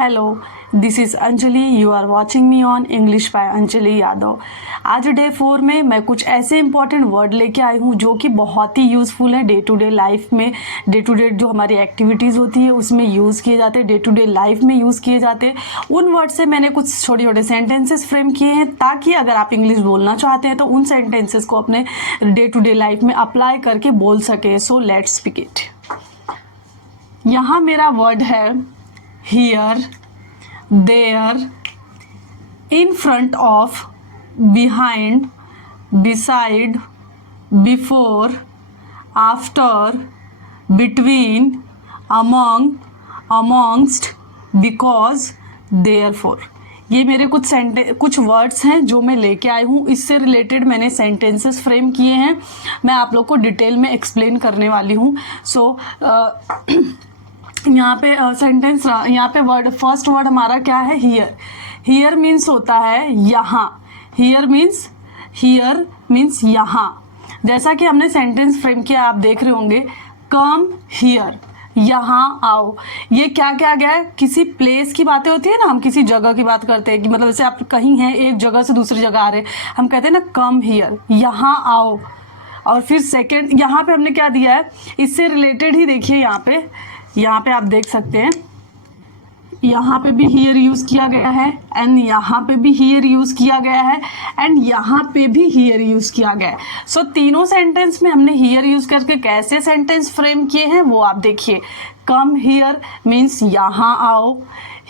Hello, this is Anjali. You are watching me on English by Anjali Yadav. आज day 4 में मैं कुछ ऐसे इंपॉर्टेंट वर्ड लेके आई हूँ जो कि बहुत ही यूज़फुल है डे टू डे लाइफ में। डे टू डे जो हमारी एक्टिविटीज़ होती है उसमें यूज़ किए जाते हैं, डे टू डे लाइफ में यूज़ किए जाते हैं। उन वर्ड से मैंने कुछ छोटे छोटे सेंटेंसेस फ्रेम किए हैं ताकि अगर आप इंग्लिश बोलना चाहते हैं तो उन सेंटेंसेस को अपने डे टू डे लाइफ में अप्लाई करके बोल सके। So let's speak it. यहाँ मेरा वर्ड है here, there, in front of, behind, beside, before, after, between, among, amongst, because, therefore। ये मेरे कुछ वर्ड्स हैं जो मैं लेके आई हूँ। इससे रिलेटेड मैंने सेंटेंसेस फ्रेम किए हैं। मैं आप लोग को डिटेल में एक्सप्लेन करने वाली हूँ। सो यहाँ पे सेंटेंस, यहाँ पे वर्ड, फर्स्ट वर्ड हमारा क्या है? हियर। हियर मीन्स होता है यहाँ। हियर मीन्स यहाँ। जैसा कि हमने सेंटेंस फ्रेम किया, आप देख रहे होंगे, कम हियर, यहाँ आओ। ये क्या क्या गया है? किसी प्लेस की बातें होती है ना, हम किसी जगह की बात करते हैं कि मतलब जैसे आप कहीं हैं, एक जगह से दूसरी जगह आ रहे हैं, हम कहते हैं ना कम हियर, यहाँ आओ। और फिर सेकेंड, यहाँ पे हमने क्या दिया है? इससे रिलेटेड ही देखिए, यहाँ पे आप देख सकते हैं, यहाँ पे भी हियर यूज़ किया गया है, एंड यहाँ पे भी हियर यूज़ किया गया है, एंड यहाँ पे भी हियर यूज़ किया गया है। सो तीनों सेंटेंस में हमने हियर यूज़ करके कैसे सेंटेंस फ्रेम किए हैं वो आप देखिए। कम हियर मीन्स यहाँ आओ।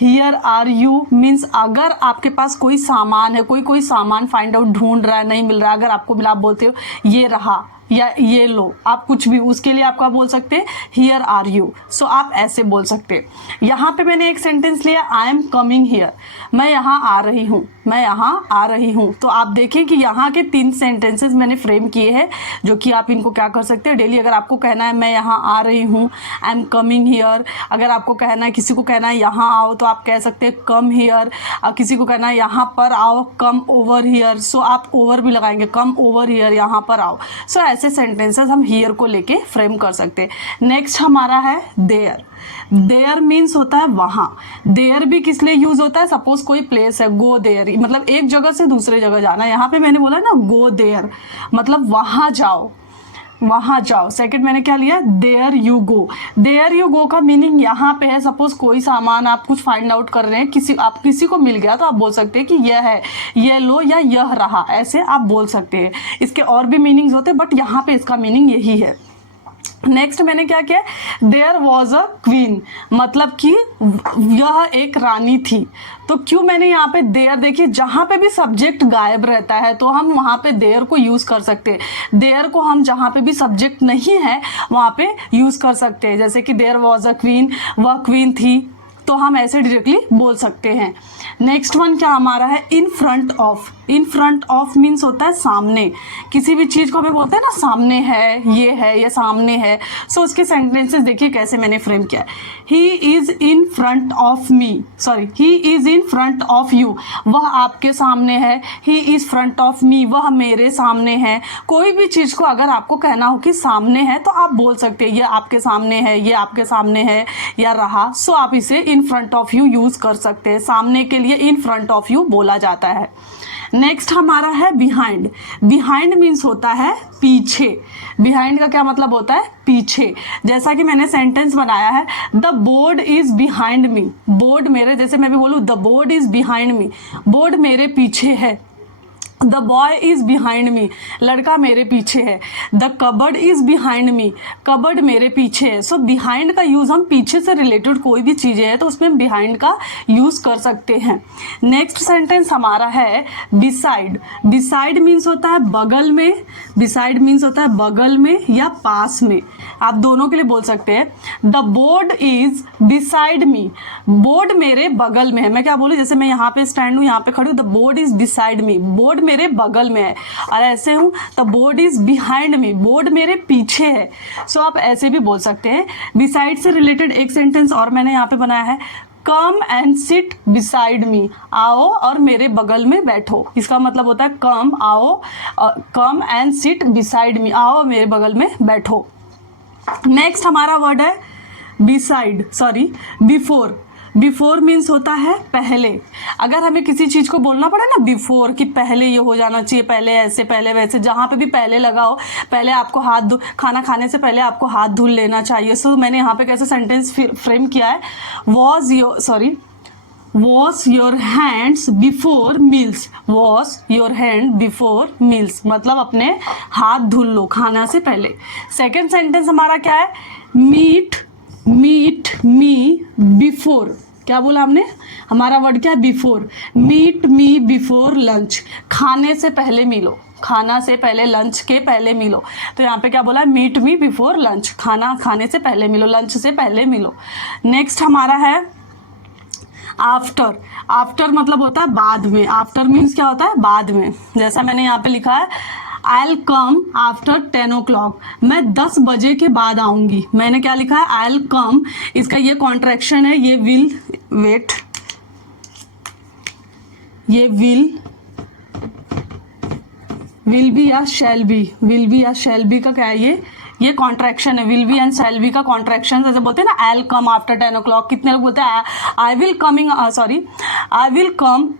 हियर आर यू मीन्स अगर आपके पास कोई सामान है, कोई सामान फाइंड आउट ढूंढ रहा है, नहीं मिल रहा है, अगर आपको मिला, आप बोलते हो ये रहा या ये लो, आप कुछ भी, उसके लिए आपका बोल सकते हैं हियर आर यू। सो आप ऐसे बोल सकते हैं। यहाँ पे मैंने एक सेंटेंस लिया, आई एम कमिंग हियर, मैं यहाँ आ रही हूँ, मैं यहाँ आ रही हूँ। तो आप देखें कि यहाँ के 3 सेंटेंसेस मैंने फ्रेम किए हैं जो कि आप इनको क्या कर सकते हैं डेली। अगर आपको कहना है मैं यहाँ आ रही हूँ, आई एम कमिंग हियर। अगर आपको कहना है, किसी को कहना है यहाँ आओ, तो आप कह सकते हैं कम हियर। किसी को कहना है यहाँ पर आओ, कम ओवर हियर। सो आप ओवर भी लगाएंगे, कम ओवर हियर, यहाँ पर आओ। सो ऐसे सेंटेंसेस हम हियर को लेके फ्रेम कर सकते हैं। नेक्स्ट हमारा है देयर। देयर मीन्स होता है वहाँ। देयर भी किस लिए यूज होता है? सपोज कोई प्लेस है, गो देयर, मतलब एक जगह से दूसरे जगह जाना। यहाँ पे मैंने बोला ना गो देयर, मतलब वहाँ जाओ, वहाँ जाओ। सेकंड मैंने क्या लिया? There you go. There you go का मीनिंग यहाँ पे है, सपोज कोई सामान आप कुछ फाइंड आउट कर रहे हैं, किसी को मिल गया, तो आप बोल सकते हैं कि यह है, यह लो, या यह रहा, ऐसे आप बोल सकते हैं। इसके और भी मीनिंग्स होते हैं बट यहाँ पे इसका मीनिंग यही है। नेक्स्ट मैंने क्या किया? देयर वॉज अ क्वीन, मतलब कि यह एक रानी थी। तो क्यों मैंने यहाँ पे देयर, देखिए जहाँ पे भी सब्जेक्ट गायब रहता है तो हम वहाँ पे देयर को यूज़ कर सकते हैं। देयर को हम जहाँ पे भी सब्जेक्ट नहीं है वहाँ पे यूज़ कर सकते हैं। जैसे कि देयर वॉज अ क्वीन, वह क्वीन थी, तो हम ऐसे डायरेक्टली बोल सकते हैं। नेक्स्ट वन क्या हमारा है? In front of. In front of means होता है सामने। किसी भी चीज़ को हमें बोलते हैं ना सामने है, ये सामने है। सो उसके सेंटेंसेस देखिए कैसे मैंने फ्रेम किया। He is in front of me, sorry, he is in front of you, वह आपके सामने है। He is front of me, वह मेरे सामने है। कोई भी चीज़ को अगर आपको कहना हो कि सामने है तो आप बोल सकते हैं ये आपके सामने है, ये आपके सामने है, या रहा। सो आप इसे in front of you use कर सकते हैं। सामने के लिए इन फ्रंट ऑफ यू बोला जाता है। नेक्स्ट हमारा है बिहाइंड। बिहाइंड मीन्स होता है पीछे। बिहाइंड का क्या मतलब होता है? पीछे। जैसा कि मैंने सेंटेंस बनाया है, the board is behind me. Board मेरे, जैसे मैं भी बोलूँ the board is behind me, board मेरे पीछे है। The boy is behind me, लड़का मेरे पीछे है। The cupboard is behind me, cupboard मेरे पीछे है। सो बिहाइंड का यूज़ हम पीछे से रिलेटेड कोई भी चीज़ें हैं तो उसमें हम बिहाइंड का यूज़ कर सकते हैं। नेक्स्ट सेंटेंस हमारा है बिसाइड। बिसाइड मीन्स होता है बगल में। बिसाइड मीन्स होता है बगल में या पास में, आप दोनों के लिए बोल सकते हैं। The board is beside me, board मेरे बगल में है। मैं क्या बोलूँ, जैसे मैं यहाँ पे स्टैंड हूँ, यहाँ पे खड़ी हूँ, the board is beside me, board मेरे बगल में है। और ऐसे हूँ, the board is behind me, board मेरे पीछे है। सो आप ऐसे भी बोल सकते हैं। बिसाइड से रिलेटेड एक सेंटेंस और मैंने यहाँ पे बनाया है, come and sit beside me, आओ और मेरे बगल में बैठो। इसका मतलब होता है कम, आओ, come and sit beside me, आओ मेरे बगल में बैठो। नेक्स्ट हमारा वर्ड है beside, sorry, before. Before means होता है पहले। अगर हमें किसी चीज़ को बोलना पड़े ना बिफोर, कि पहले ये हो जाना चाहिए, पहले ऐसे, पहले वैसे, जहाँ पे भी पहले लगा हो, पहले आपको खाना खाने से पहले आपको हाथ धुल लेना चाहिए। सो मैंने यहाँ पे कैसे सेंटेंस फ्रेम किया है, wash your hands before meals, wash your hand before meals, मतलब अपने हाथ धुल लो खाना से पहले। सेकेंड सेंटेंस हमारा क्या है, मीट मी बिफोर, क्या बोला हमने, हमारा वर्ड क्या है, before. Meet me before lunch, खाने से पहले मिलो, खाना से पहले, लंच के पहले मिलो। तो यहाँ पे क्या बोला है, मीट मी बिफोर लंच, खाना खाने से पहले मिलो, लंच से पहले मिलो। नेक्स्ट हमारा है आफ्टर। आफ्टर मतलब होता है बाद में, आफ्टर मीन्स क्या होता है, बाद में। जैसा मैंने यहाँ पे लिखा है, I'll come after 10 o'clock, मैं 10 बजे के बाद आऊंगी। मैंने क्या लिखा है, I'll come, इसका ये कॉन्ट्रैक्शन है, ये विल बी या शैल बी का क्या है, ये कॉन्ट्रैक्शन है। Will be and shall be का कॉन्ट्रैक्शन, जैसे बोलते हैं ना, I will come after 10 o'clock, कितने लोग बोलते हैं I will come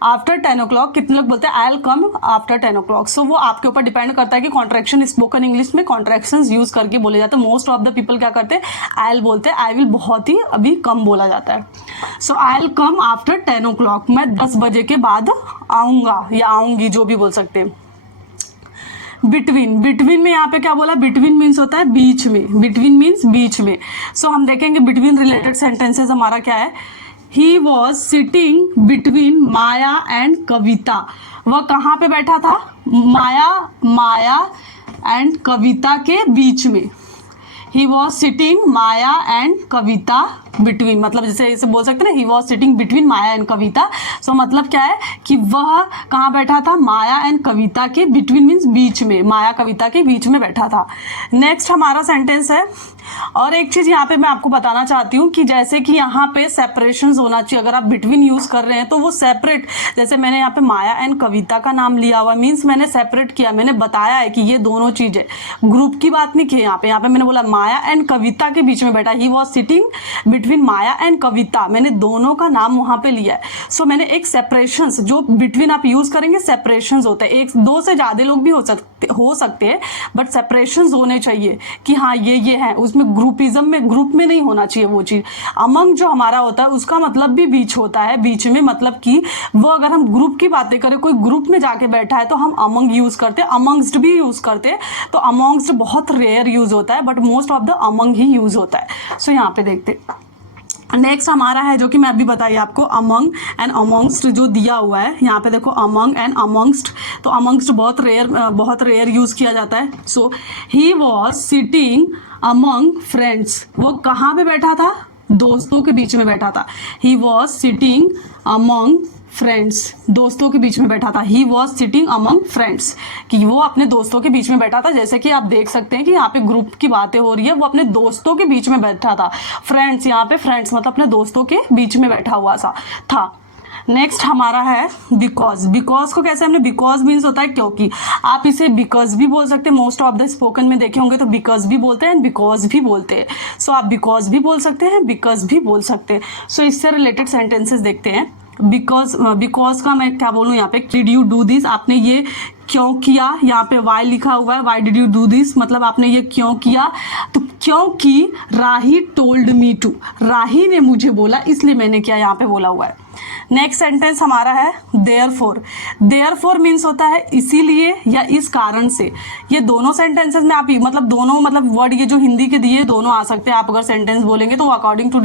after 10 o'clock, कितने लोग बोलते हैं I will come after 10 o'clock। सो वो आपके ऊपर डिपेंड करता है कि कॉन्ट्रैक्शन, स्पोकन इंग्लिश में कॉन्ट्रैक्शंस यूज करके बोले जाते हैं। मोस्ट ऑफ द पीपल क्या करते हैं, आई विल बोलते हैं, आई विल बहुत ही अभी कम बोला जाता है। सो I will come after 10 o'clock, मैं 10 बजे के बाद आऊँगा या आऊँगी, जो भी बोल सकते हैं। बिटवीन में यहाँ पे क्या बोला, बिटवीन मीन्स होता है बीच में, बिटवीन मीन्स बीच में। सो हम देखेंगे बिटवीन रिलेटेड सेंटेंसेस हमारा क्या है, he was sitting between Maya and Kavita, वह कहाँ पे बैठा था, माया एंड कविता के बीच में। He was sitting Maya and Kavita between, मतलब जैसे इसे बोल सकते हैं ना, he was sitting between Maya and Kavita. So मतलब क्या है कि वह कहाँ बैठा था, माया एंड कविता के, बिटवीन मीन्स बीच में, माया कविता के बीच में बैठा था। नेक्स्ट हमारा सेंटेंस है, और एक चीज़ यहाँ पे मैं आपको बताना चाहती हूँ कि जैसे कि यहाँ पे सेपरेशंस होना चाहिए। अगर आप बिटवीन यूज़ कर रहे हैं तो वो सेपरेट, जैसे मैंने यहाँ पे माया एंड कविता का नाम लिया हुआ, मीन्स मैंने सेपरेट किया, मैंने बताया है कि ये दोनों चीज़ें, ग्रुप की बात नहीं की यहाँ पे मैंने बोला माया एंड कविता के बीच में बैठा, he was sitting between Maya and Kavita, मैंने दोनों का नाम वहाँ पे लिया है। सो मैंने एक सेपरेशंस, जो बिटवीन आप यूज़ करेंगे सेपरेशंस होते हैं, एक दो से ज़्यादा लोग भी हो सकते हैं, बट सेपरेशंस होने चाहिए कि हाँ ये है, उसमें ग्रुपिज्म में, ग्रुप में नहीं होना चाहिए वो चीज़। अमंग जो हमारा होता है उसका मतलब भी बीच होता है, बीच में मतलब कि वो, अगर हम ग्रुप की बातें करें, कोई ग्रुप में जाके बैठा है तो हम अमंग यूज़ करते हैं, अमंगस्ट भी यूज़ करते हैं। तो अमंगस्ट बहुत रेयर यूज़ होता है, but most of the among he use होता है। सो यहाँ पे देखते हैं। नेक्स्ट हमारा है, जो कि मैं अभी बताइए आपको, अमंग एंड अमंगस्ट जो दिया हुआ है यहाँ पे देखो, अमंग एंड अमंगस्ट। तो अमंगस्ट बहुत रेयर यूज़ किया जाता है। So he was sitting among friends, वो कहाँ पे बैठा था, दोस्तों के बीच में बैठा था। ही वॉज सिटिंग अमंग फ्रेंड्स, दोस्तों के बीच में बैठा था। ही वॉज सिटिंग अमंग फ्रेंड्स, कि वो अपने दोस्तों के बीच में बैठा था। जैसे कि आप देख सकते हैं कि यहाँ पे ग्रुप की बातें हो रही है, वो अपने दोस्तों के बीच में बैठा था। फ्रेंड्स, यहाँ पे फ्रेंड्स मतलब अपने दोस्तों के बीच में बैठा हुआ था। नेक्स्ट हमारा है बिकॉज को कैसे हमने, बिकॉज मीन्स होता है क्योंकि, आप इसे बिकॉज भी बोल सकते हैं, मोस्ट ऑफ द स्पोकन में देखे होंगे तो बिकॉज भी बोलते हैं एंड बिकॉज भी बोलते हैं। सो आप बिकॉज भी बोल सकते हैं, बिकॉज भी बोल सकते हैं। सो इससे रिलेटेड सेंटेंसेस देखते हैं। बिकॉज का मैं क्या बोलूँ यहाँ पे, डिड यू डू दिस, आपने ये क्यों किया, यहाँ पे वाई लिखा हुआ है, why did you do this, मतलब आपने ये क्यों किया। तो क्योंकि राही टोल्ड मी टू, राही ने मुझे बोला इसलिए मैंने किया, यहाँ पे बोला हुआ है। नेक्स्ट सेंटेंस हमारा है देयरफॉर मीन्स होता है इसीलिए या इस कारण से। ये दोनों सेंटेंसेस में आप दोनों वर्ड ये जो हिंदी के दिए दोनों आ सकते हैं। आप अगर सेंटेंस बोलेंगे तो according to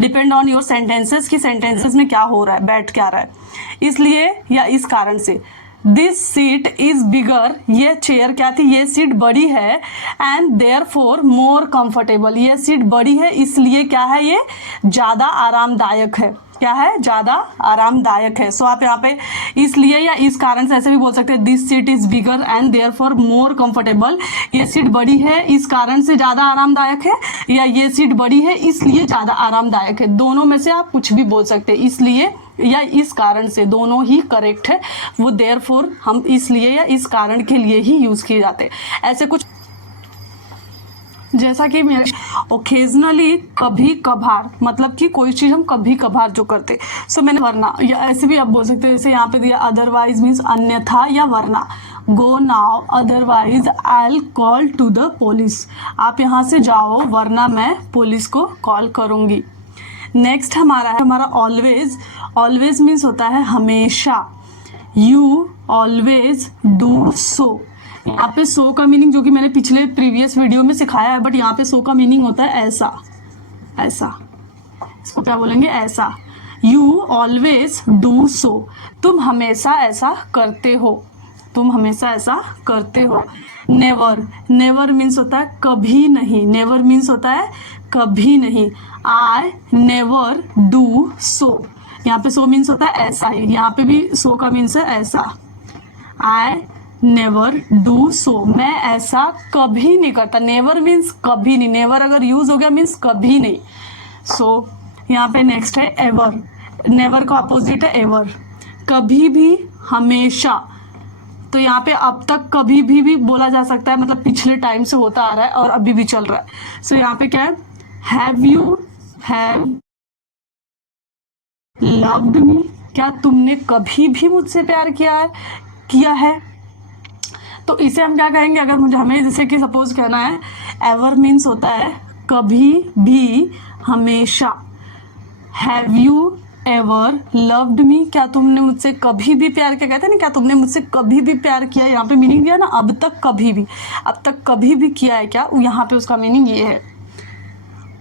depend on your sentences कि सेंटेंसेस में क्या हो रहा है, बैठ क्या रहा है, इसलिए या इस कारण से। दिस सीट इज बिगर, ये चेयर क्या थी, ये सीट बड़ी है, एंड देयरफॉर मोर कंफर्टेबल, ये सीट बड़ी है इसलिए क्या है, ये ज़्यादा आरामदायक है। क्या है, ज़्यादा आरामदायक है। सो आप यहाँ पे इसलिए या इस कारण से ऐसे भी बोल सकते हैं, this seat is bigger and therefore more comfortable, ये सीट बड़ी है इस कारण से ज़्यादा आरामदायक है, या ये सीट बड़ी है इसलिए ज़्यादा आरामदायक है। दोनों में से आप कुछ भी बोल सकते हैं, इसलिए या इस कारण से, दोनों ही करेक्ट है। वो देयरफॉर हम इसलिए या इस कारण के लिए ही यूज़ किए जाते हैं। ऐसे कुछ जैसा कि मेरे ओकेजनली, कभी कभार, मतलब कि कोई चीज़ हम कभी कभार जो करते, सो मैंने वरना, या ऐसे भी आप बोल सकते हैं, जैसे यहाँ पे दिया अदरवाइज मीन्स अन्यथा या वरना, go now otherwise I call to the police, आप यहाँ से जाओ वरना मैं पुलिस को कॉल करूँगी। नेक्स्ट हमारा ऑलवेज। ऑलवेज मीन्स होता है हमेशा, यू ऑलवेज डू सो। यहाँ पे सो का मीनिंग जो कि मैंने पिछले प्रीवियस वीडियो में सिखाया है, बट यहाँ पे सो का मीनिंग होता है ऐसा, ऐसा, इसको क्या बोलेंगे, ऐसा। यू ऑलवेज डू सो, तुम हमेशा ऐसा करते हो, तुम हमेशा ऐसा करते हो। नेवर, नेवर मीन्स होता है कभी नहीं, नेवर मीन्स होता है कभी नहीं। आई नेवर डू सो, यहाँ पे सो मीन्स होता है ऐसा ही, यहाँ पे भी सो का मीन्स है ऐसा। आई नेवर डू सो, मैं ऐसा कभी नहीं करता। नेवर मीन्स कभी नहीं, नेवर अगर यूज हो गया मीन्स कभी नहीं। सो यहाँ पे नेक्स्ट है एवर। नेवर का अपोजिट है एवर, कभी भी, हमेशा। तो यहाँ पे अब तक कभी भी बोला जा सकता है, मतलब पिछले टाइम से होता आ रहा है और अभी भी चल रहा है। सो यहाँ पे क्या है, हैव यू लव्ड मी, क्या तुमने कभी भी मुझसे प्यार किया है। तो इसे हम क्या कहेंगे, अगर हमें जैसे कि सपोज कहना है, एवर मीन्स होता है कभी भी, हमेशा। Have you ever loved me, क्या तुमने मुझसे कभी भी प्यार किया, कहते हैं ना क्या तुमने मुझसे कभी भी प्यार किया। यहाँ पे मीनिंग दिया ना अब तक कभी भी, अब तक कभी भी किया है क्या, यहाँ पे उसका मीनिंग ये है।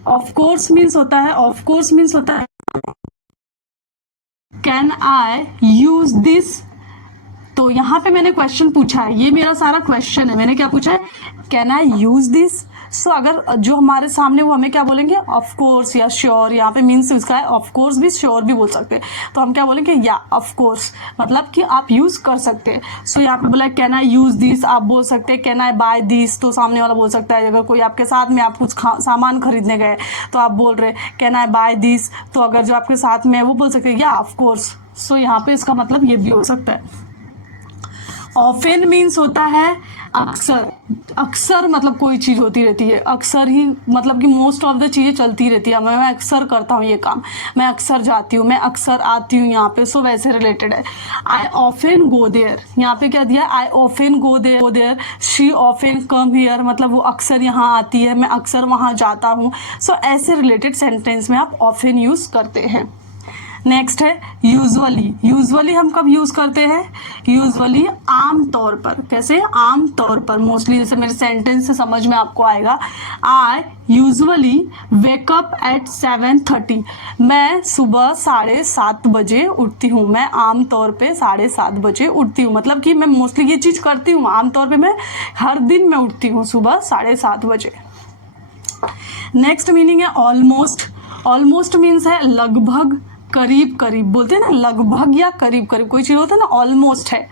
ऑफ कोर्स मीन्स होता है, ऑफ कोर्स मीन्स होता है कैन आई यूज दिस। तो यहाँ पे मैंने क्वेश्चन पूछा है, ये मेरा सारा क्वेश्चन है, मैंने क्या पूछा है, कैन आई यूज दिस। सो अगर जो हमारे सामने वो हमें क्या बोलेंगे, ऑफ कोर्स या श्योर। यहाँ पे मीन्स इसका है ऑफ कोर्स भी, श्योर भी बोल सकते हैं। तो हम क्या बोलेंगे, या ऑफ कोर्स, मतलब कि आप यूज कर सकते हैं। सो यहाँ पे बोला कैन आई यूज दिस, आप बोल सकते हैं कैन आई बाय दिस, तो सामने वाला बोल सकता है। अगर कोई आपके साथ में आप कुछ सामान खरीदने गए तो आप बोल रहे कैन आई बाय दिस, तो अगर जो आपके साथ में है वो बोल सकते हैं या ऑफ कोर्स। सो यहाँ पे इसका मतलब ये भी हो सकता है। ऑफेन मीन्स होता है अक्सर, अक्सर मतलब कोई चीज़ होती रहती है, अक्सर ही मतलब कि मोस्ट ऑफ द चीज़ें चलती रहती है। मैं अक्सर करता हूँ ये काम, मैं अक्सर जाती हूँ, मैं अक्सर आती हूँ यहाँ पे। सो वैसे रिलेटेड है। आई ऑफेन गो देयर, यहाँ पे क्या दिया, I often go there, she often come here, मतलब वो अक्सर यहाँ आती है, मैं अक्सर वहाँ जाता हूँ। सो ऐसे रिलेटेड सेंटेंस में आप ऑफेन यूज़ करते हैं। नेक्स्ट है यूजुअली। यूजुअली हम कब यूज करते हैं, यूजुअली आम तौर पर। कैसे, आम तौर पर, मोस्टली, जैसे मेरे सेंटेंस से समझ में आपको आएगा। आई यूजुअली वेकअप एट 7:30, मैं सुबह 7:30 बजे उठती हूँ। मैं आम तौर पे 7:30 बजे उठती हूँ, मतलब कि मैं मोस्टली ये चीज़ करती हूँ। आम तौर पे मैं हर दिन मैं उठती हूँ सुबह 7:30 बजे। नेक्स्ट मीनिंग है ऑलमोस्ट। ऑलमोस्ट मीन्स है लगभग, करीब करीब, बोलते हैं ना लगभग या करीब करीब, कोई चीज़ होता है ना ऑलमोस्ट है,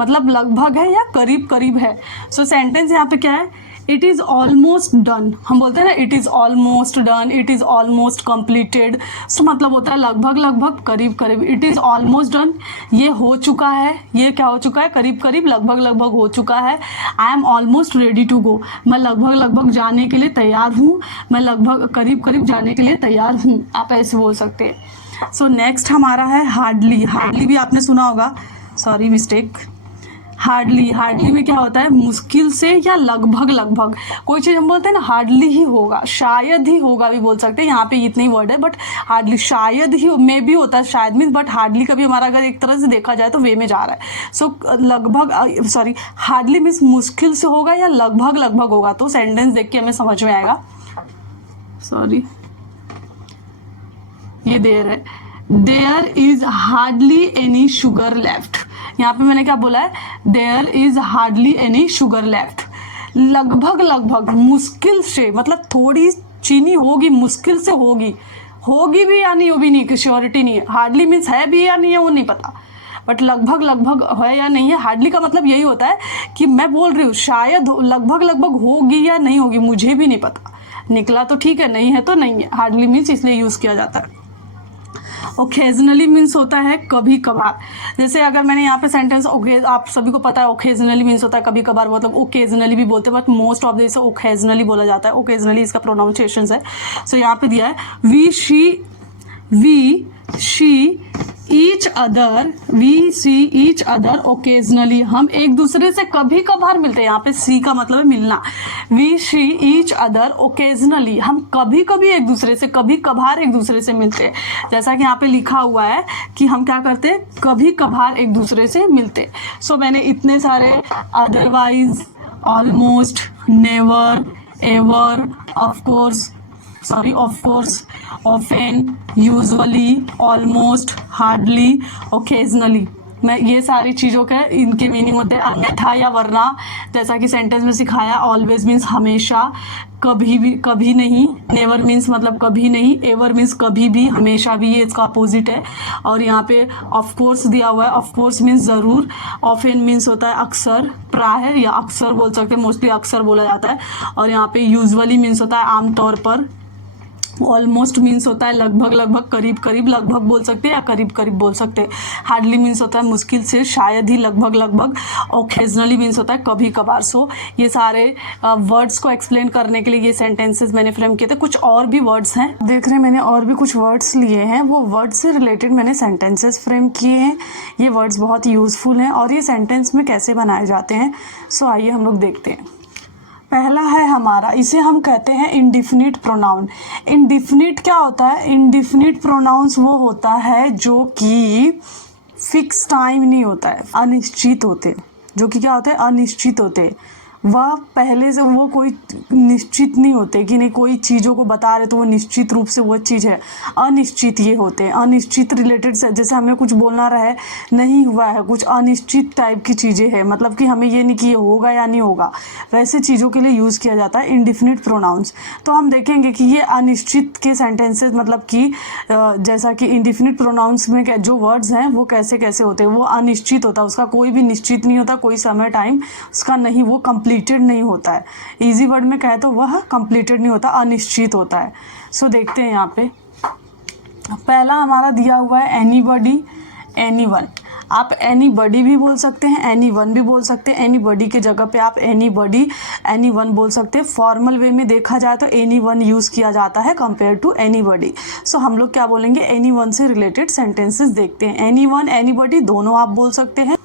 मतलब लगभग है या करीब करीब है। सो सेंटेंस यहाँ पे क्या है, इट इज़ ऑलमोस्ट डन। हम बोलते हैं ना it is almost done, it is almost completed. So मतलब होता है लगभग लगभग, करीब करीब। इट इज़ ऑलमोस्ट डन, ये हो चुका है, ये क्या हो चुका है, करीब करीब, लगभग लगभग हो चुका है। I am almost ready to go, मैं लगभग लगभग जाने के लिए तैयार हूँ, मैं लगभग करीब करीब जाने के लिए तैयार हूँ, आप ऐसे बोल सकते हैं। सो नेक्स्ट हमारा है हार्डली। हार्डली भी आपने सुना होगा, सॉरी मिस्टेक। हार्डली, हार्डली में क्या होता है, मुश्किल से या लगभग लगभग। कोई चीज़ हम बोलते हैं ना हार्डली ही होगा, शायद ही होगा भी बोल सकते हैं। यहाँ पे इतने ही वर्ड है, बट हार्डली शायद ही, मे भी होता है शायद मीन्स, बट हार्डली कभी हमारा अगर एक तरह से देखा जाए तो वे में जा रहा है। सो लगभग, सॉरी, हार्डली मीन्स मुश्किल से होगा या लगभग लगभग होगा। तो सेंटेंस देख के हमें समझ में आएगा। सॉरी, ये देर है, there is hardly any sugar left. यहाँ पे मैंने क्या बोला है, there is hardly any sugar left. लगभग लगभग, मुश्किल से, मतलब थोड़ी चीनी होगी, मुश्किल से होगी, होगी भी या नहीं, वो भी नहीं, श्योरिटी नहीं है। हार्डली मीन्स है भी या नहीं है वो नहीं पता, बट लगभग लगभग है या नहीं है। हार्डली का मतलब यही होता है कि मैं बोल रही हूँ शायद लगभग लगभग होगी या नहीं होगी, मुझे भी नहीं पता, निकला तो ठीक है, नहीं है तो नहीं है। हार्डली मीन्स इसलिए यूज किया जाता है। ओकेजनली मीन्स होता है कभी कभार। जैसे अगर मैंने यहाँ पे सेंटेंस आप सभी को पता है ओकेजनली मीन्स होता है कभी कभार, मतलब ओकेजनली भी बोलते हैं but most of this occasionally बोला जाता है। ओकेजनली इसका प्रोनाउंसिएशन है। सो यहाँ पे दिया है we see each other occasionally, हम एक दूसरे से कभी कभार मिलते हैं। यहाँ पे सी का मतलब है मिलना। We see each other occasionally, हम कभी कभी एक दूसरे से, कभी कभार एक दूसरे से मिलते हैं। जैसा कि यहाँ पे लिखा हुआ है कि हम क्या करते हैं, कभी कभार एक दूसरे से मिलते हैं। सो मैंने इतने सारे otherwise, almost, never, ever, of course, often, usually, almost, hardly, occasionally, मैं ये सारी चीज़ों के इनके मीनिंग होते हैं अन्यथा या वरना। जैसा कि सेंटेंस में सिखाया, ऑलवेज मीन्स हमेशा, कभी भी, कभी नहीं, नेवर मीन्स मतलब कभी नहीं, एवर मीन्स कभी भी, हमेशा भी ये इसका अपोजिट है। और यहाँ पे ऑफ कोर्स दिया हुआ है, ऑफ कोर्स मीन्स ज़रूर, ऑफेन मीन्स होता है अक्सर, प्राय या अक्सर बोल सकते हैं, मोस्टली अक्सर बोला जाता है। और यहाँ पे यूजुअली मीन्स होता है आमतौर पर, ऑलमोस्ट मीन्स होता है लगभग लगभग, करीब करीब लगभग बोल सकते हैं या करीब करीब बोल सकते हैं। हार्डली मीन्स होता है मुश्किल से, शायद ही, लगभग लगभग। ओकेजनली मीन्स होता है कभी कभार। सो ये सारे वर्ड्स को एक्सप्लेन करने के लिए ये सेंटेंसेस मैंने फ्रेम किए थे। कुछ और भी वर्ड्स हैं, देख रहे हैं, मैंने और भी कुछ वर्ड्स लिए हैं, वो वर्ड्स से रिलेटेड मैंने सेंटेंसेस फ्रेम किए हैं। ये वर्ड्स बहुत यूज़फुल हैं और ये सेंटेंस में कैसे बनाए जाते हैं। सो आइए हम लोग देखते हैं। पहला है हमारा, इसे हम कहते हैं इंडिफिनिट प्रोनाउन। इंडिफिनिट क्या होता है? इंडिफिनिट प्रोनाउंस वो होता है जो कि फिक्स टाइम नहीं होता है, अनिश्चित होते, जो कि क्या होते हैं, अनिश्चित होते। वह पहले से वो कोई निश्चित नहीं होते कि नहीं कोई चीज़ों को बता रहे तो वो निश्चित रूप से वो चीज़ है। अनिश्चित ये होते हैं, अनिश्चित रिलेटेड से, जैसे हमें कुछ बोलना रहे नहीं हुआ है, कुछ अनिश्चित टाइप की चीज़ें हैं, मतलब कि हमें ये नहीं कि ये होगा या नहीं होगा, वैसे चीज़ों के लिए यूज़ किया जाता है इंडिफिनिट प्रोनाउंस। तो हम देखेंगे कि ये अनिश्चित के सेंटेंसेस, मतलब कि जैसा कि इंडिफिनिट प्रोनाउंस में जो वर्ड्स हैं वो कैसे कैसे होते हैं। वो अनिश्चित होता है, उसका कोई भी निश्चित नहीं होता, कोई समय टाइम उसका नहीं, वो कंप्लीटेड नहीं होता है। इजी वर्ड में कहे तो वह कंप्लीटेड नहीं होता, अनिश्चित होता है। सो देखते हैं यहाँ पे पहला हमारा दिया हुआ है एनीबॉडी, एनीवन। आप एनीबॉडी भी बोल सकते हैं, एनीवन भी बोल सकते हैं। एनीबॉडी के जगह पे आप एनीबॉडी, एनीवन बोल सकते हैं। फॉर्मल वे में देखा जाए तो एनीवन यूज़ किया जाता है कंपेयर टू एनीबॉडी। सो हम लोग क्या बोलेंगे, एनीवन से रिलेटेड सेंटेंसेस देखते हैं। एनीवन, एनीबॉडी दोनों आप बोल सकते हैं।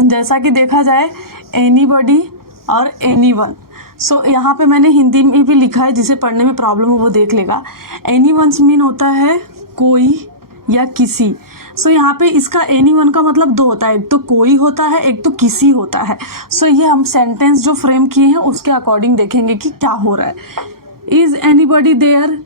जैसा कि देखा जाए एनीबॉडी और एनीवन। सो यहाँ पे मैंने हिंदी में भी लिखा है, जिसे पढ़ने में प्रॉब्लम हो वो देख लेगा। एनीवन्स मीन होता है कोई या किसी। सो यहाँ पे इसका एनीवन का मतलब दो होता है, एक तो कोई होता है, एक तो किसी होता है। सो ये हम सेंटेंस जो फ्रेम किए हैं उसके अकॉर्डिंग देखेंगे कि क्या हो रहा है। इज़ एनीबॉडी देयर,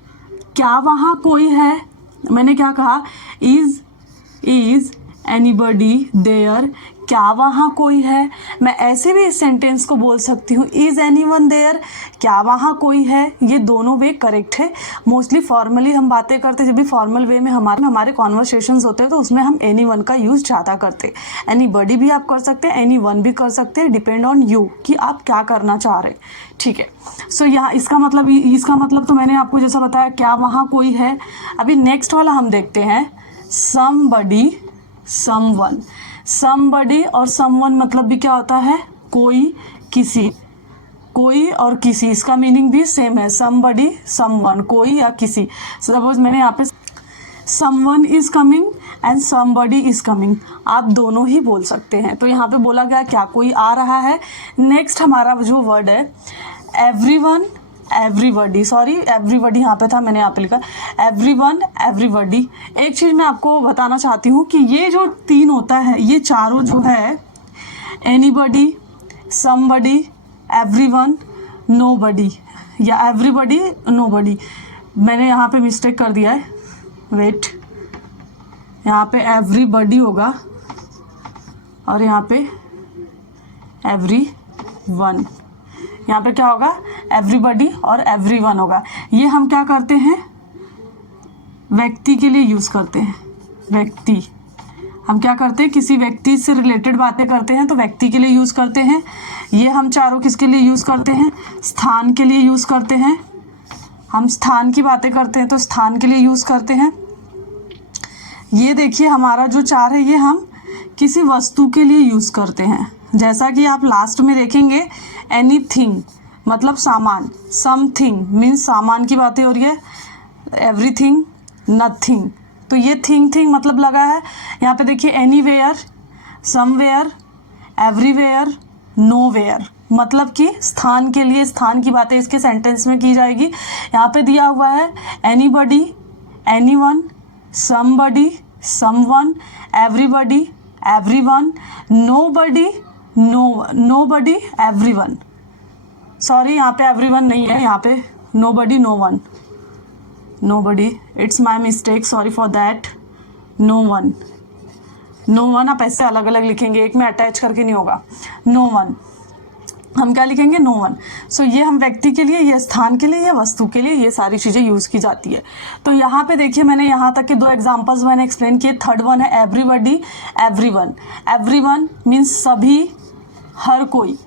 क्या वहाँ कोई है। मैंने क्या कहा, इज़ एनीबॉडी देयर, क्या वहाँ कोई है। मैं ऐसे भी इस सेंटेंस को बोल सकती हूँ, इज़ एनीवन देयर, क्या वहाँ कोई है। ये दोनों वे करेक्ट है। मोस्टली फॉर्मली हम बातें करते, जब भी फॉर्मल वे में हमारे कॉन्वर्सेशंस होते हैं तो उसमें हम एनीवन का यूज़ ज़्यादा करते हैं। एनीबॉडी भी आप कर सकते हैं, एनीवन भी कर सकते हैं, डिपेंड ऑन यू कि आप क्या करना चाह रहे हैं। ठीक है। सो यहाँ इसका मतलब तो मैंने आपको जैसा बताया, क्या वहाँ कोई है। अभी नेक्स्ट वाला हम देखते हैं, समबडी, समवन। समबडी और समवन मतलब भी क्या होता है, कोई, किसी। कोई और किसी, इसका मीनिंग भी सेम है, समबडी, समवन, कोई या किसी। सपोज मैंने यहाँ पे someone is coming and somebody is coming, आप दोनों ही बोल सकते हैं। तो यहाँ पे बोला गया क्या कोई आ रहा है। नेक्स्ट हमारा जो वर्ड है एवरीवन, एवरीबॉडी, सॉरी एवरीबॉडी यहाँ पे था, मैंने यहाँ पे लिखा एवरीवन, एवरीबॉडी। एक चीज़ मैं आपको बताना चाहती हूँ कि ये जो तीन होता है, ये चारों जो है एनीबॉडी, समबडी, एवरीवन, नोबडी, या एवरीबॉडी, नोबडी। मैंने यहाँ पे मिस्टेक कर दिया है, वेट, यहाँ पे एवरीबॉडी होगा और यहाँ पे एवरीवन। यहाँ पे क्या होगा, एवरीबॉडी और एवरीवन होगा। ये हम क्या करते हैं, व्यक्ति के लिए यूज़ करते हैं। व्यक्ति, हम क्या करते हैं, किसी व्यक्ति से रिलेटेड बातें करते हैं तो व्यक्ति के लिए यूज़ करते हैं। ये हम चारों किसके लिए यूज़ करते हैं, स्थान के लिए यूज़ करते हैं। हम स्थान की बातें करते हैं तो स्थान के लिए यूज़ करते हैं। ये देखिए हमारा जो 4 है ये हम किसी वस्तु के लिए यूज़ करते हैं। जैसा कि आप लास्ट में देखेंगे एनीथिंग मतलब सामान, समथिंग मीन्स सामान की बातें हो रही है, एवरीथिंग, नथिंग, तो ये थिंग मतलब लगा है। यहाँ पे देखिए एनीवेयर, समवेयर, एवरीवेयर, नोवेयर, मतलब कि स्थान के लिए, स्थान की बातें इसके सेंटेंस में की जाएगी। यहाँ पे दिया हुआ है anybody, anyone, somebody, someone, everybody, everyone, nobody, nobody, everyone. Sorry यहाँ पे एवरीवन नहीं है, यहाँ पे nobody, no one, nobody, it's my mistake, sorry for that. No one, no one आप ऐसे अलग अलग लिखेंगे, एक में अटैच करके नहीं होगा। नो वन हम क्या लिखेंगे, नो वन। सो ये हम व्यक्ति के लिए, ये स्थान के लिए, ये वस्तु के लिए, ये सारी चीज़ें यूज़ की जाती है। तो यहाँ पे देखिए मैंने यहाँ तक के 2 एग्जांपल्स मैंने एक्सप्लेन किए। थर्ड वन है एवरीबडी, एवरीवन। एवरीवन मीन्स सभी, हर कोई।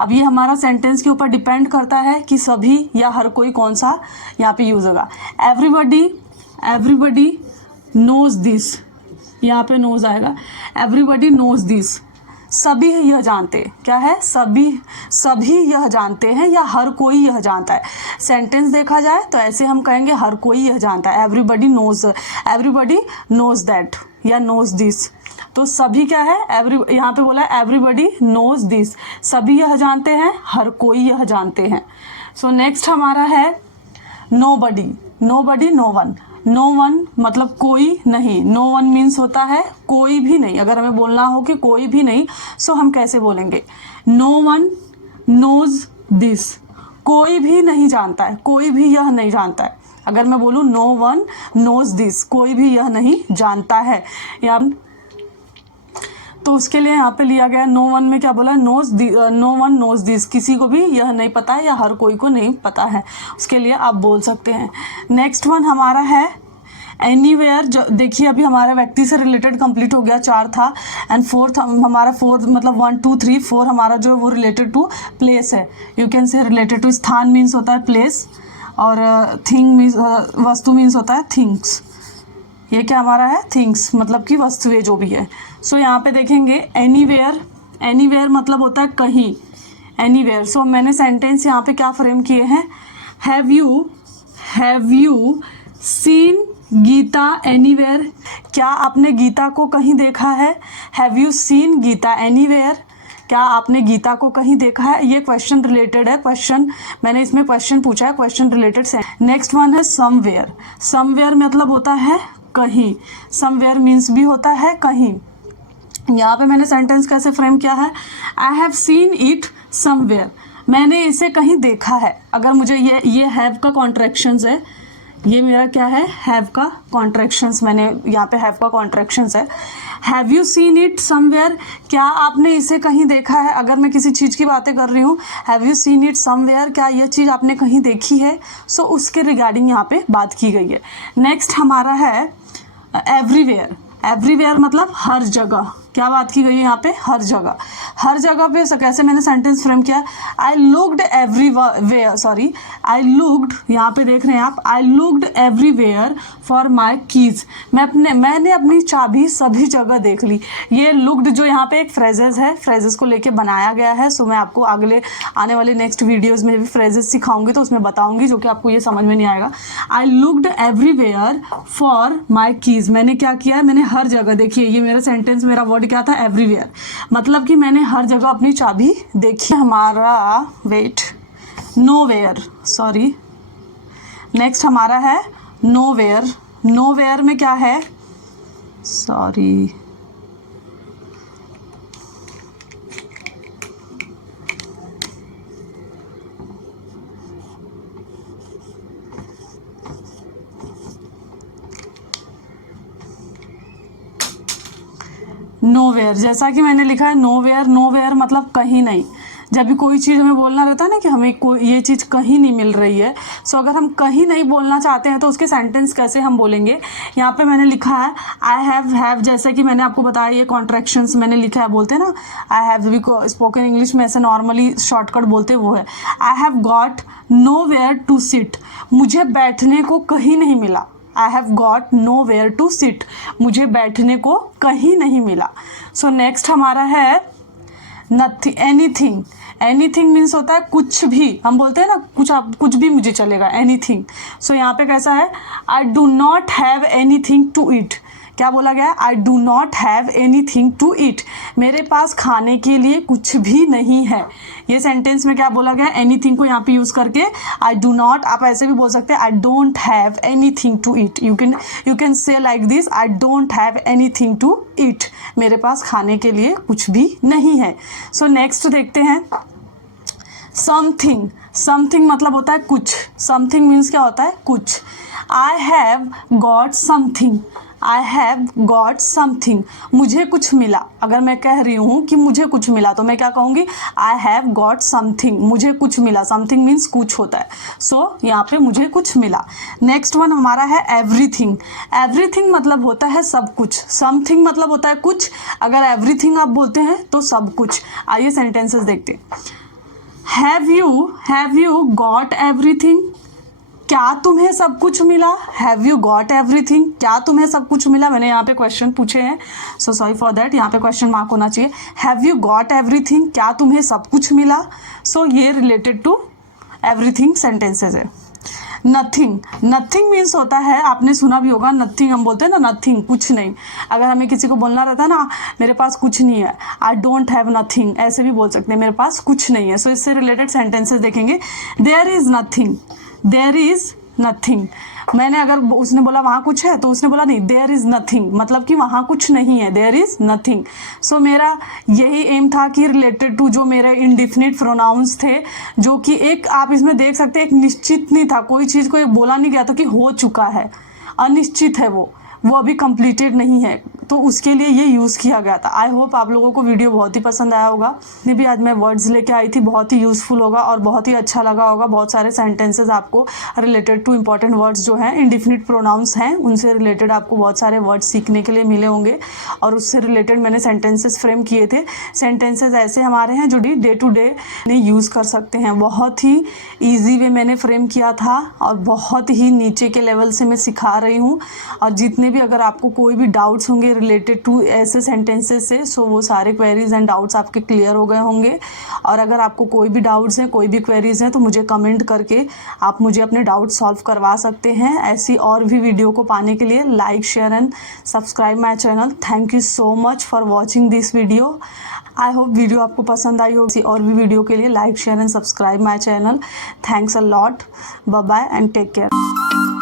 अब ये हमारा सेंटेंस के ऊपर डिपेंड करता है कि सभी या हर कोई कौन सा यहाँ पे यूज़ होगा। एवरीबडी, एवरीबडी नोज दिस, यहाँ पे नोज आएगा। एवरीबडी नोज दिस, सभी यह जानते, क्या है, सभी यह जानते हैं या हर कोई यह जानता है। सेंटेंस देखा जाए तो ऐसे हम कहेंगे हर कोई यह जानता है। एवरीबडी नोज दैट या नोज दिस, तो सभी क्या है, यहाँ पे बोला है एवरीबडी नोज दिस, सभी यह जानते हैं, हर कोई यह जानते हैं। सो नेक्स्ट हमारा है nobody, nobody, no one. No one मतलब कोई नहीं, नो वन मीन्स होता है कोई भी नहीं। अगर हमें बोलना हो कि कोई भी नहीं, सो हम कैसे बोलेंगे, नो वन नोज दिस, कोई भी नहीं जानता है, कोई भी यह नहीं जानता है। अगर मैं बोलूँ नो वन नोज दिस, कोई भी यह नहीं जानता है, या तो उसके लिए यहाँ पे लिया गया नो वन में क्या बोला, नो वन नोज दिस, किसी को भी यह नहीं पता है या हर कोई को नहीं पता है, उसके लिए आप बोल सकते हैं। नेक्स्ट वन हमारा है एनीवेयर। देखिए अभी हमारा व्यक्ति से रिलेटेड कंप्लीट हो गया, 4 था। एंड हमारा फोर्थ मतलब 1 2 3 4 हमारा जो है वो रिलेटेड टू प्लेस है। You can say related to, स्थान मीन्स होता है प्लेस, और थिंग मीन्स वस्तु मीन्स होता है थिंग्स। ये क्या हमारा है, थिंग्स मतलब कि वस्तुएं जो भी है। सो यहाँ पे देखेंगे एनीवेयर, एनीवेयर मतलब होता है कहीं, एनीवेयर। सो मैंने सेंटेंस यहाँ पे क्या फ्रेम किए हैं, have you seen Geeta anywhere, क्या आपने गीता को कहीं देखा है। Have you seen Geeta anywhere, क्या आपने गीता को कहीं देखा है। ये क्वेश्चन रिलेटेड है, क्वेश्चन मैंने इसमें क्वेश्चन पूछा है, क्वेश्चन रिलेटेड। नेक्स्ट वन है समवेयर, समवेयर मतलब होता है कहीं, समवेयर मीन्स भी होता है कहीं। यहाँ पे मैंने सेंटेंस कैसे फ्रेम किया है, I have seen it somewhere, मैंने इसे कहीं देखा है। अगर मुझे ये हैव का कॉन्ट्रैक्शंस है, ये मेरा क्या है, हैव का कॉन्ट्रैक्शंस, मैंने यहाँ पे हैव का कॉन्ट्रैक्शंस है। Have you seen it somewhere, क्या आपने इसे कहीं देखा है। अगर मैं किसी चीज़ की बातें कर रही हूँ, have you seen it somewhere, क्या यह चीज़ आपने कहीं देखी है। सो उसके रिगार्डिंग यहाँ पे बात की गई है। नेक्स्ट हमारा है एवरीवेयर, एवरीवेयर मतलब हर जगह, क्या बात की गई है यहाँ पे, हर जगह। हर जगह पे कैसे मैंने सेंटेंस फ्रेम किया, I looked everywhere, sorry I looked, यहाँ पे देख रहे हैं आप, I looked everywhere for my keys, मैंने अपनी चाबी सभी जगह देख ली। ये लुक्ड जो यहाँ पे एक फ्रेजेस है, फ्रेजेस को लेके बनाया गया है। सो मैं आपको अगले आने वाले नेक्स्ट वीडियोज़ में भी फ्रेजेस सिखाऊंगी तो उसमें बताऊंगी, जो कि आपको ये समझ में नहीं आएगा। I looked everywhere for my keys, मैंने क्या किया, मैंने हर जगह, देखिए ये मेरा सेंटेंस, मेरा वर्ड क्या था, एवरीवेयर, मतलब कि मैंने हर जगह अपनी चाबी देखी। हमारा वेट नोवेयर, सॉरी नेक्स्ट हमारा है नोवेयर। नोवेयर में क्या है, सॉरी नोवेयर, जैसा कि मैंने लिखा है नोवेयर, नोवेयर मतलब कहीं नहीं। जब भी कोई चीज़ हमें बोलना रहता है ना कि हमें कोई ये चीज़ कहीं नहीं मिल रही है, सो अगर हम कहीं नहीं बोलना चाहते हैं तो उसके सेंटेंस कैसे हम बोलेंगे। यहाँ पे मैंने लिखा है आई हैव, जैसा कि मैंने आपको बताया ये कॉन्ट्रैक्शंस मैंने लिखा है, बोलते हैं ना आई हैव, भी स्पोकन इंग्लिश में ऐसे नॉर्मली शॉर्टकट बोलते वो है। I have got nowhere to sit, मुझे बैठने को कहीं नहीं मिला। I have got nowhere to sit, मुझे बैठने को कहीं नहीं मिला। सो नेक्स्ट हमारा है नथिंग, एनीथिंग। एनीथिंग मीन्स होता है कुछ भी, हम बोलते हैं ना कुछ भी मुझे चलेगा, एनीथिंग। सो यहाँ पे कैसा है, I do not have anything to eat. क्या बोला गया, I do not have anything to eat, मेरे पास खाने के लिए कुछ भी नहीं है। ये सेंटेंस में क्या बोला गया, एनीथिंग को यहाँ पे यूज करके आई डू नॉट, आप ऐसे भी बोल सकते हैं I don't have anything to eat. You can say like this, I don't have anything to eat, मेरे पास खाने के लिए कुछ भी नहीं है। सो नेक्स्ट देखते हैं समथिंग। समथिंग मतलब होता है कुछ, समथिंग मीन्स क्या होता है कुछ। आई have got something, I have got something, मुझे कुछ मिला। अगर मैं कह रही हूँ कि मुझे कुछ मिला तो मैं क्या कहूँगी, आई हैव गॉट समथिंग, मुझे कुछ मिला। समथिंग मीन्स कुछ होता है। सो यहाँ पे मुझे कुछ मिला। नेक्स्ट वन हमारा है एवरीथिंग। एवरीथिंग मतलब होता है सब कुछ, समथिंग मतलब होता है कुछ, अगर एवरीथिंग आप बोलते हैं तो सब कुछ। आइए सेंटेंसेस देखते हैं। हैव यू गॉट एवरीथिंग, क्या तुम्हें सब कुछ मिला। हैव यू गॉट एवरीथिंग, क्या तुम्हें सब कुछ मिला। मैंने यहाँ पे क्वेश्चन पूछे हैं, सो सॉरी फॉर दैट, यहाँ पे क्वेश्चन मार्क होना चाहिए। हैव यू गॉट एवरीथिंग, क्या तुम्हें सब कुछ मिला। सो ये रिलेटेड टू एवरीथिंग सेंटेंसेज है। नथिंग, नथिंग मीन्स होता है, आपने सुना भी होगा नथिंग, हम बोलते हैं ना नथिंग, कुछ नहीं। अगर हमें किसी को बोलना रहता है ना मेरे पास कुछ नहीं है, आई डोंट हैव नथिंग, ऐसे भी बोल सकते हैं मेरे पास कुछ नहीं है। सो इससे रिलेटेड सेंटेंसेस देखेंगे। There is nothing, there is nothing. मैंने अगर उसने बोला वहाँ कुछ है तो उसने बोला नहीं, देयर इज नथिंग, मतलब कि वहाँ कुछ नहीं है, देयर इज नथिंग। सो मेरा यही एम था कि रिलेटेड टू जो मेरे इंडिफिनिट प्रोनाउंस थे, जो कि एक आप इसमें देख सकते हैं एक निश्चित नहीं था, कोई चीज़ को एक बोला नहीं गया था कि हो चुका है, अनिश्चित है वो अभी कंप्लीटेड नहीं है, तो उसके लिए ये यूज़ किया गया था। आई होप आप लोगों को वीडियो बहुत ही पसंद आया होगा। जितने भी आज मैं वर्ड्स लेके आई थी बहुत ही यूज़फुल होगा और बहुत ही अच्छा लगा होगा। बहुत सारे सेंटेंसेस आपको रिलेटेड टू इंपॉर्टेंट वर्ड्स जो हैं, इंडिफिनिट प्रोनाउंस हैं, उनसे रिलेटेड आपको बहुत सारे वर्ड्स सीखने के लिए मिले होंगे और उससे रिलेटेड मैंने सेंटेंसेस फ्रेम किए थे। सेंटेंसेस ऐसे हमारे हैं जो डे टू डे यूज़ कर सकते हैं। बहुत ही ईजी वे मैंने फ्रेम किया था और बहुत ही नीचे के लेवल से मैं सिखा रही हूँ। और जितने भी अगर आपको कोई भी डाउट्स होंगे रिलेटेड टू ऐसे सेंटेंसेस से, सो वो सारे क्वेरीज एंड डाउट्स आपके क्लियर हो गए होंगे। और अगर आपको कोई भी डाउट्स हैं, कोई भी क्वेरीज हैं, तो मुझे कमेंट करके आप मुझे अपने डाउट सॉल्व करवा सकते हैं। ऐसी और भी वीडियो को पाने के लिए like, share and subscribe my channel. Thank you so much for watching this video. I hope video आपको पसंद आई होगी। और भी वीडियो के लिए like, share and subscribe my channel. Thanks a lot, bye bye and take care.